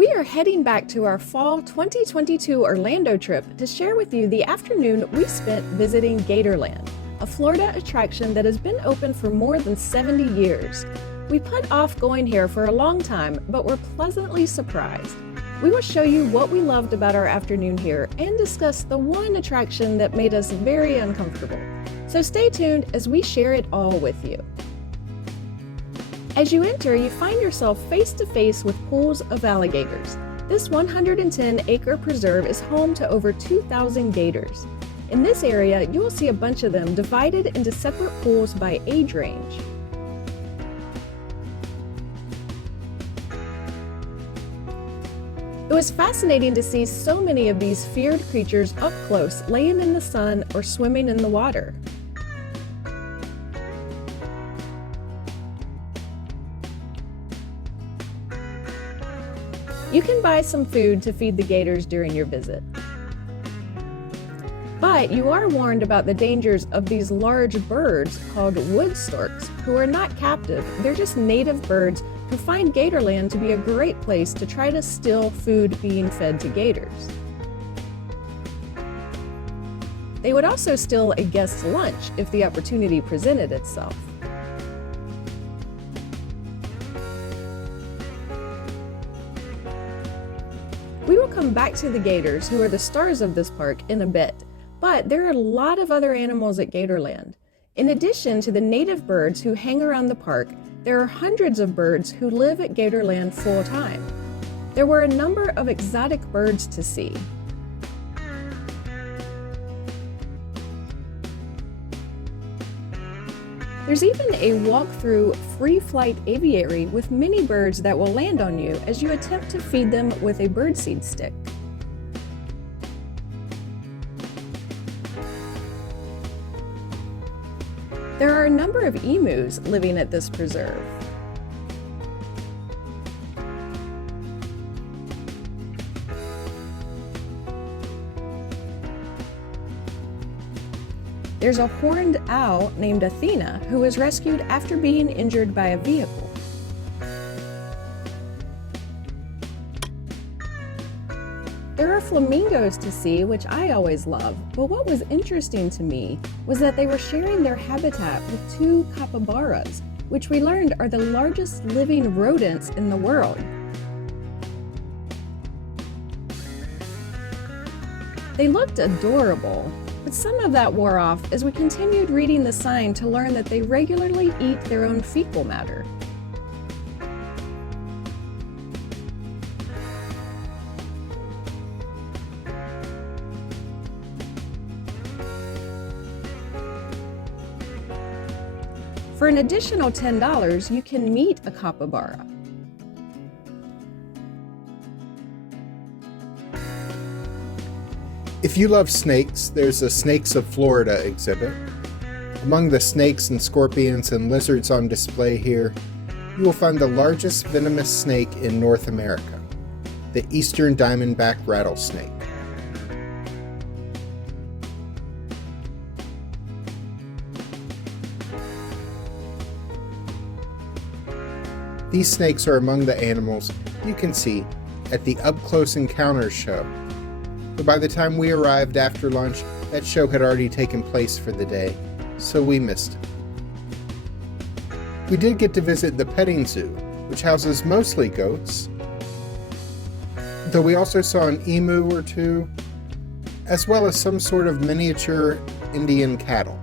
We are heading back to our fall 2022 Orlando trip to share with you the afternoon we spent visiting Gatorland, a Florida attraction that has been open for more than 70 years. We put off going here for a long time, but were pleasantly surprised. We will show you what we loved about our afternoon here and discuss the one attraction that made us very uncomfortable. So stay tuned as we share it all with you. As you enter, you find yourself face to face with pools of alligators. This 110-acre preserve is home to over 2,000 gators. In this area, you will see a bunch of them divided into separate pools by age range. It was fascinating to see so many of these feared creatures up close, laying in the sun or swimming in the water. You can buy some food to feed the gators during your visit. But you are warned about the dangers of these large birds called wood storks, who are not captive. They're just native birds who find Gatorland to be a great place to try to steal food being fed to gators. They would also steal a guest's lunch if the opportunity presented itself. We will come back to the gators, who are the stars of this park, in a bit, but there are a lot of other animals at Gatorland. In addition to the native birds who hang around the park, there are hundreds of birds who live at Gatorland full-time. There were a number of exotic birds to see. There's even a walk-through free-flight aviary with many birds that will land on you as you attempt to feed them with a birdseed stick. There are a number of emus living at this preserve. There's a horned owl named Athena who was rescued after being injured by a vehicle. There are flamingos to see, which I always love, but what was interesting to me was that they were sharing their habitat with two capybaras, which we learned are the largest living rodents in the world. They looked adorable, but some of that wore off as we continued reading the sign to learn that they regularly eat their own fecal matter. For an additional $10, you can meet a capybara. If you love snakes, there's a Snakes of Florida exhibit. Among the snakes and scorpions and lizards on display here, you will find the largest venomous snake in North America, the eastern diamondback rattlesnake. These snakes are among the animals you can see at the Up Close Encounters show. But by the time we arrived after lunch, that show had already taken place for the day, so we missed it. We did get to visit the petting zoo, which houses mostly goats, though we also saw an emu or two, as well as some sort of miniature Indian cattle.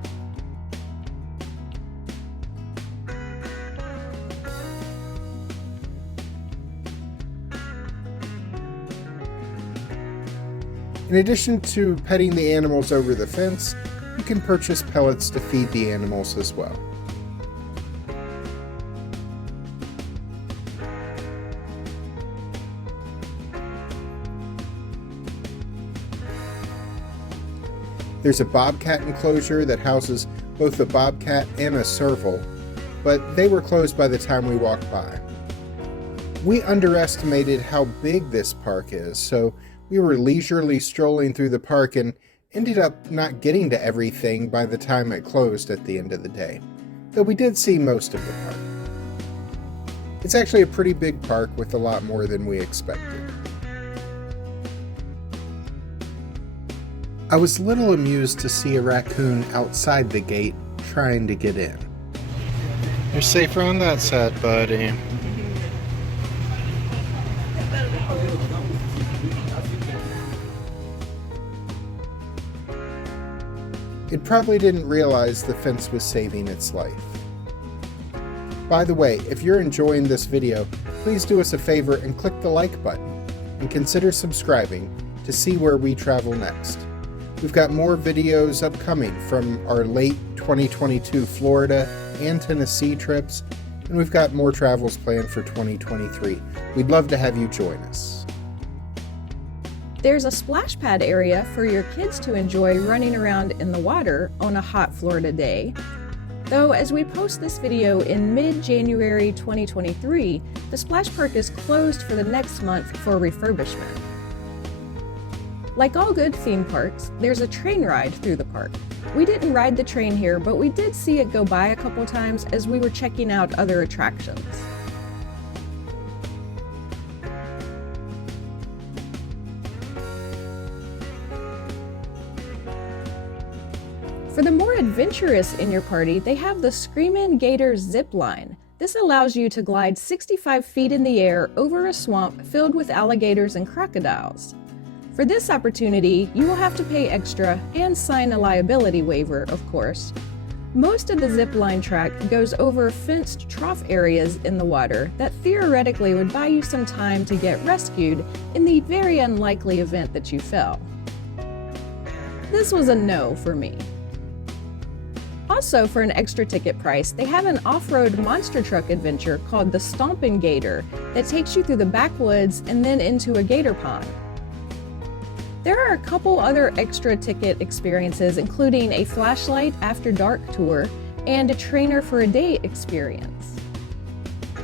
In addition to petting the animals over the fence, you can purchase pellets to feed the animals as well. There's a bobcat enclosure that houses both a bobcat and a serval, but they were closed by the time we walked by. We underestimated how big this park is, so we were leisurely strolling through the park and ended up not getting to everything by the time it closed at the end of the day, though we did see most of the park. It's actually a pretty big park with a lot more than we expected. I was a little amused to see a raccoon outside the gate trying to get in. You're safer on that side, buddy. It probably didn't realize the fence was saving its life. By the way, if you're enjoying this video, please do us a favor and click the like button, and consider subscribing to see where we travel next. We've got more videos upcoming from our late 2022 Florida and Tennessee trips, and we've got more travels planned for 2023. We'd love to have you join us. There's a splash pad area for your kids to enjoy running around in the water on a hot Florida day. Though as we post this video in mid-January 2023, the splash park is closed for the next month for refurbishment. Like all good theme parks, there's a train ride through the park. We didn't ride the train here, but we did see it go by a couple times as we were checking out other attractions. For the more adventurous in your party, they have the Screamin' Gator zip line. This allows you to glide 65 feet in the air over a swamp filled with alligators and crocodiles. For this opportunity, you will have to pay extra and sign a liability waiver, of course. Most of the zip line track goes over fenced trough areas in the water that theoretically would buy you some time to get rescued in the very unlikely event that you fell. This was a no for me. Also, for an extra ticket price, they have an off-road monster truck adventure called the Stompin' Gator that takes you through the backwoods and then into a gator pond. There are a couple other extra ticket experiences, including a flashlight after dark tour and a trainer for a day experience.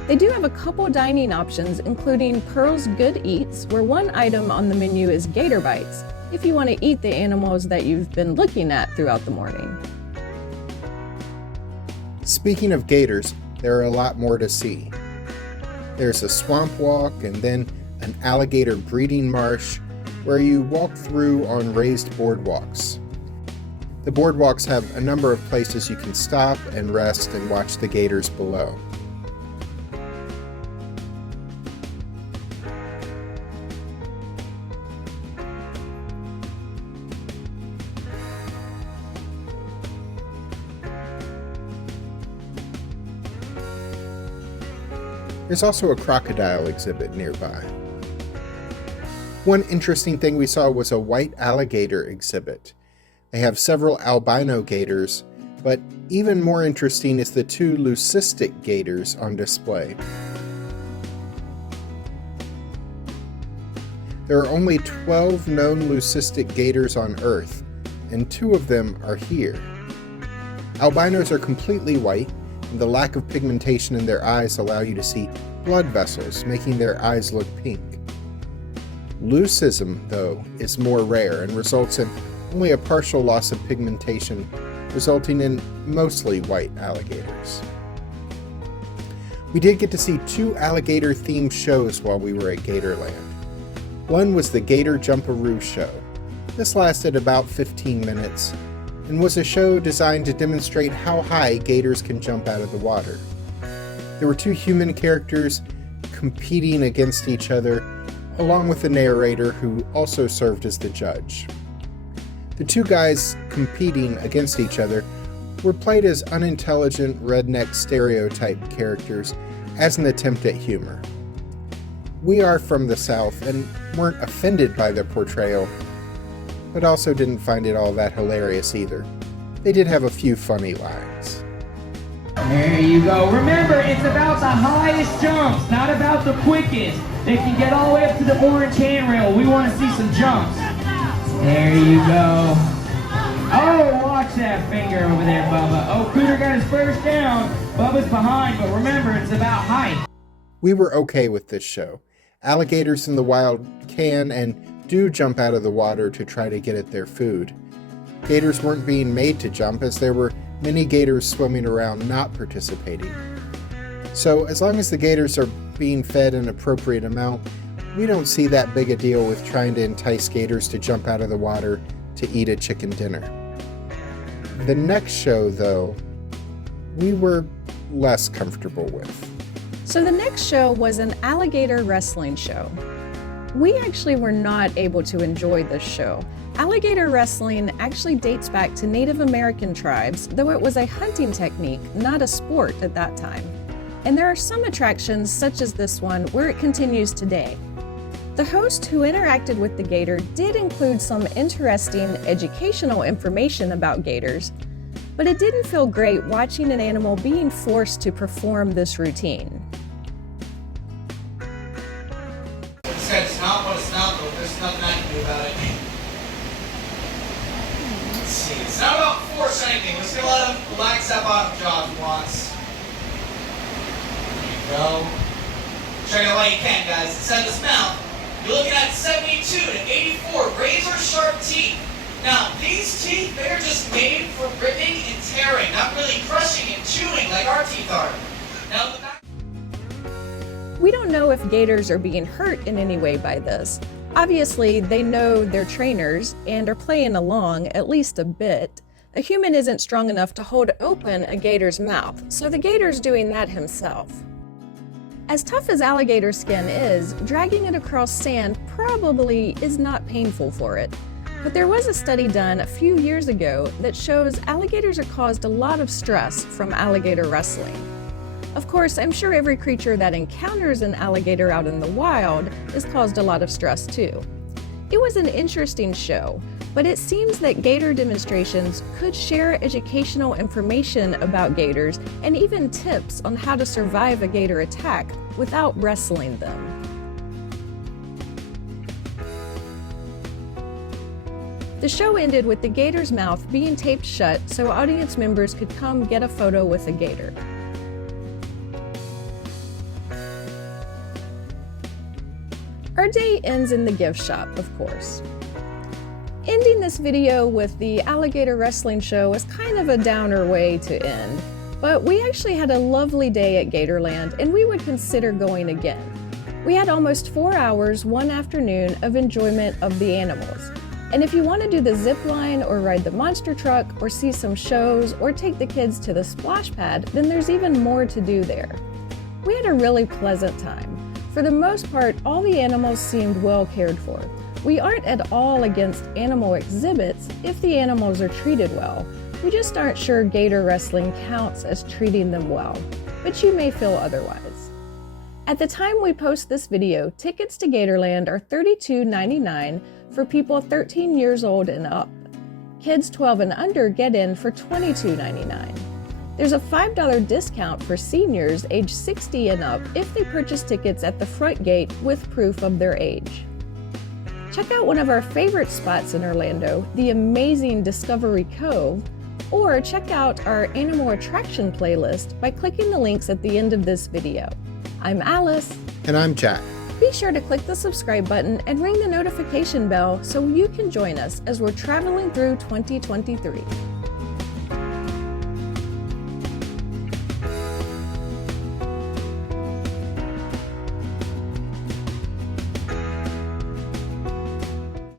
They do have a couple dining options, including Pearl's Good Eats, where one item on the menu is gator bites, if you want to eat the animals that you've been looking at throughout the morning. Speaking of gators, there are a lot more to see. There's a swamp walk and then an alligator breeding marsh where you walk through on raised boardwalks. The boardwalks have a number of places you can stop and rest and watch the gators below. There's also a crocodile exhibit nearby. One interesting thing we saw was a white alligator exhibit. They have several albino gators, but even more interesting is the two leucistic gators on display. There are only 12 known leucistic gators on Earth, and 2 of them are here. Albinos are completely white, and the lack of pigmentation in their eyes allow you to see blood vessels, making their eyes look pink. Leucism, though, is more rare and results in only a partial loss of pigmentation, resulting in mostly white alligators. We did get to see 2 alligator-themed shows while we were at Gatorland. One was the Gator Jumperoo show. This lasted about 15 minutes and was a show designed to demonstrate how high gators can jump out of the water. There were 2 human characters competing against each other, along with the narrator who also served as the judge. The 2 guys competing against each other were played as unintelligent redneck stereotype characters as an attempt at humor. We are from the South and weren't offended by their portrayal, but also didn't find it all that hilarious either. They did have a few funny lines. There you go. Remember, it's about the highest jumps, not about the quickest. They can get all the way up to the orange handrail. We want to see some jumps. There you go. Oh, watch that finger over there, Bubba. Oh, Cooter got his first down. Bubba's behind, but remember, it's about height. We were okay with this show. Alligators in the wild can and do jump out of the water to try to get at their food. Gators weren't being made to jump, as there were many gators swimming around not participating. So as long as the gators are being fed an appropriate amount, we don't see that big a deal with trying to entice gators to jump out of the water to eat a chicken dinner. The next show, though, we were less comfortable with. So the next show was an alligator wrestling show. We actually were not able to enjoy this show. Alligator wrestling actually dates back to Native American tribes, though it was a hunting technique, not a sport at that time. And there are some attractions, such as this one, where it continues today. The host who interacted with the gator did include some interesting educational information about gators, but it didn't feel great watching an animal being forced to perform this routine. It's not what it's not, though. There's nothing I can do about it. Let's see. It's not about force or anything. We're just going to let him relax that bottom jaw if he wants. There you go. Check it out while you can, guys. Inside this mouth, you're looking at 72 to 84 razor-sharp teeth. Now, these teeth, they're just made for ripping and tearing, not really crushing and chewing like our teeth are. Now, the back... We don't know if gators are being hurt in any way by this. Obviously, they know they're trainers and are playing along at least a bit. A human isn't strong enough to hold open a gator's mouth, so the gator's doing that himself. As tough as alligator skin is, dragging it across sand probably is not painful for it. But there was a study done a few years ago that shows alligators are caused a lot of stress from alligator wrestling. Of course, I'm sure every creature that encounters an alligator out in the wild is caused a lot of stress too. It was an interesting show, but it seems that gator demonstrations could share educational information about gators and even tips on how to survive a gator attack without wrestling them. The show ended with the gator's mouth being taped shut so audience members could come get a photo with a gator. Our day ends in the gift shop, of course. Ending this video with the alligator wrestling show is kind of a downer way to end, but we actually had a lovely day at Gatorland and we would consider going again. We had almost 4 hours one afternoon of enjoyment of the animals. And if you want to do the zip line or ride the monster truck or see some shows or take the kids to the splash pad, then there's even more to do there. We had a really pleasant time. For the most part, all the animals seemed well cared for. We aren't at all against animal exhibits if the animals are treated well. We just aren't sure gator wrestling counts as treating them well, but you may feel otherwise. At the time we post this video, tickets to Gatorland are $32.99 for people 13 years old and up. Kids 12 and under get in for $22.99. There's a $5 discount for seniors age 60 and up if they purchase tickets at the front gate with proof of their age. Check out one of our favorite spots in Orlando, the amazing Discovery Cove, or check out our animal attraction playlist by clicking the links at the end of this video. I'm Alice. And I'm Jack. Be sure to click the subscribe button and ring the notification bell so you can join us as we're traveling through 2023.